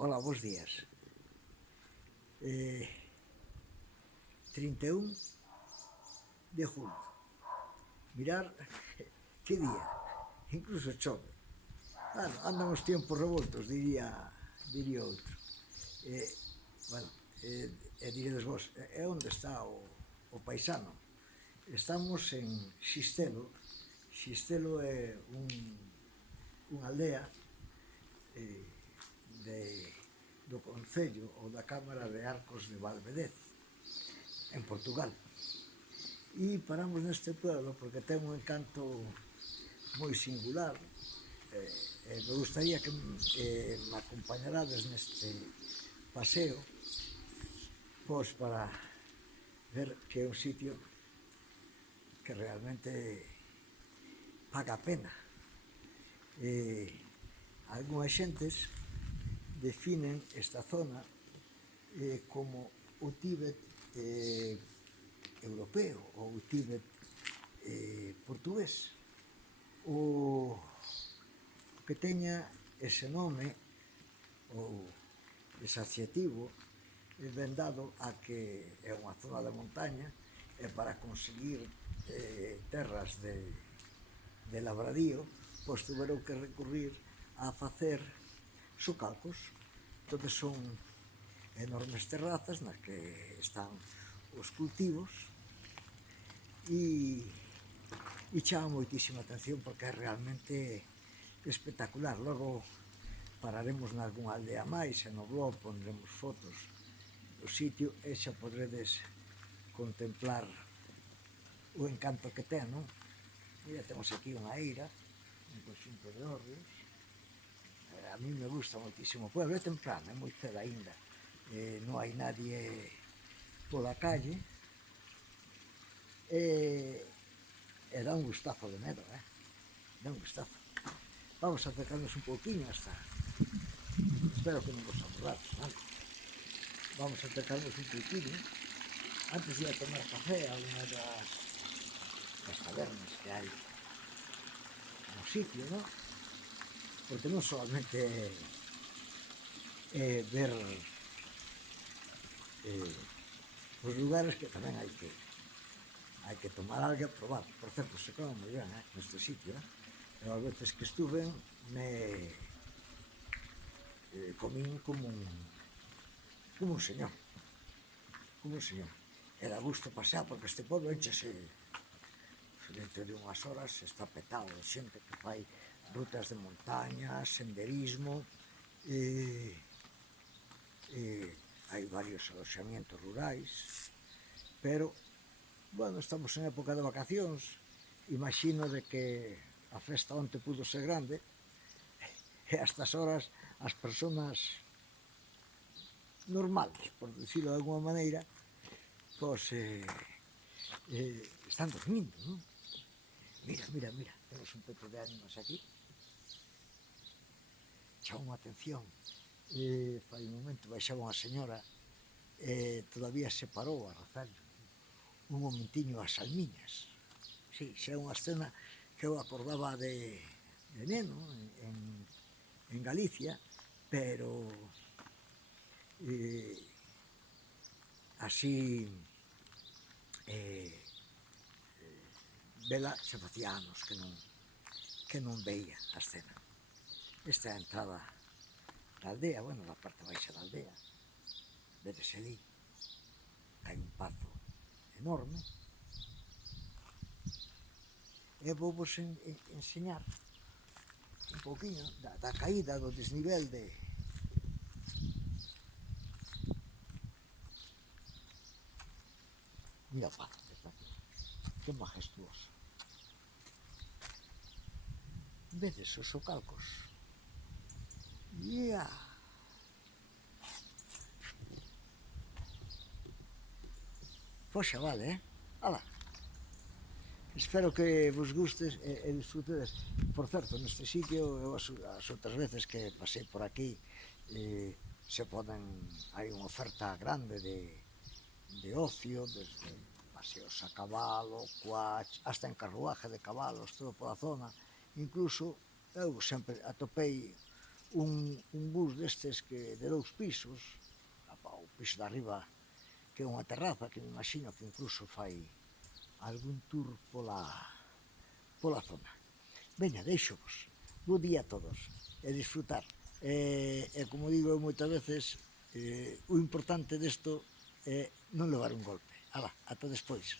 Hola, bons días. 31 de julio. Mirar que día. Incluso chove. Bueno, andan os tiempos revoltos, diría outro. Eh, bueno, diredes vos, onde está o paisano? Estamos en Xistelo. Xistelo é unha aldea do Concello ou da Cámara de Arcos de Valvedez, en Portugal. E paramos neste pueblo porque ten un encanto moi singular. Me gustaría que me acompañarades neste paseo, pois para ver que é un sitio que realmente paga a pena. Algúnas xentes definen esta zona como o Tíbet europeo ou o Tíbet portugués. O que teña ese nome ou ese adxetivo ben dado a que é unha zona de montaña e para conseguir terras de labradío pois tuveron que recurrir a facer socalcos. Entón son enormes terrazas nas que están os cultivos e chama moitísima atención porque é realmente espectacular. Logo pararemos nalgúna aldea máis e no blog pondremos fotos do sitio e xa podredes contemplar o encanto que ten, non? Mira, temos aquí unha eira, un conxunto de hórreos. A mí me gusta moitísimo o pueblo, é temprano, é moi cedo aínda, non hai nadie pola calle e dá un gustazo de medo, dá un gustazo. Vamos a acercarnos un pouquiño hasta... Espero que non vos aborrades, vale? Vamos a acercarnos un pouquiño antes de ir a tomar café a unha das tabernas que hai no sitio, non? Porque non solamente ver os lugares, que tamén hai que tomar algo e probar. Por certo, se come moi ben neste sitio. Eu as veces que estuve comín como un señor. Era gusto pasear porque este pueblo enchese dentro de unhas horas, está petado de xente que fai rutas de montaña, senderismo, hai varios aloxamientos rurais, pero, bueno, estamos en época de vacacións, imagino de que a festa onte pudo ser grande, e a estas horas as persoas normales, por dicirlo de alguma maneira, pois están dormindo, non? Mira, temos un peto de ánimas aquí. Chama a atención. Fai un momento baixaba unha señora e todavía se parou a rezar un momentiño as almiñas. Sí, xa é unha escena que eu acordaba de neno en Galicia, pero así vela xa facía anos que non veía a escena. Esta é a entrada da aldea, bueno, da parte baixa da aldea. Vedese ali, hai un pazo enorme. E vou vos enseñar un pouquinho da caída, do desnivel de... Mira o pazo, que majestuoso. Vedes os socalcos? Pois xa vale, Ala. Espero que vos gustes e disfrutedes. Por certo, neste sitio, eu as outras veces que pasei por aquí, se poden, hai unha oferta grande de ocio, desde paseos a cabalo, quads, hasta en carruaje de cabalos, todo pola zona. Incluso, eu sempre atopei un bus destes que de 2 pisos, o piso de arriba, que é unha terraza, que me imagino que incluso fai algún tour pola zona. Veña, deixo-vos. Bo día a todos. E disfrutar. E como digo moitas veces, o importante desto é non levar un golpe. Ala, ata despois.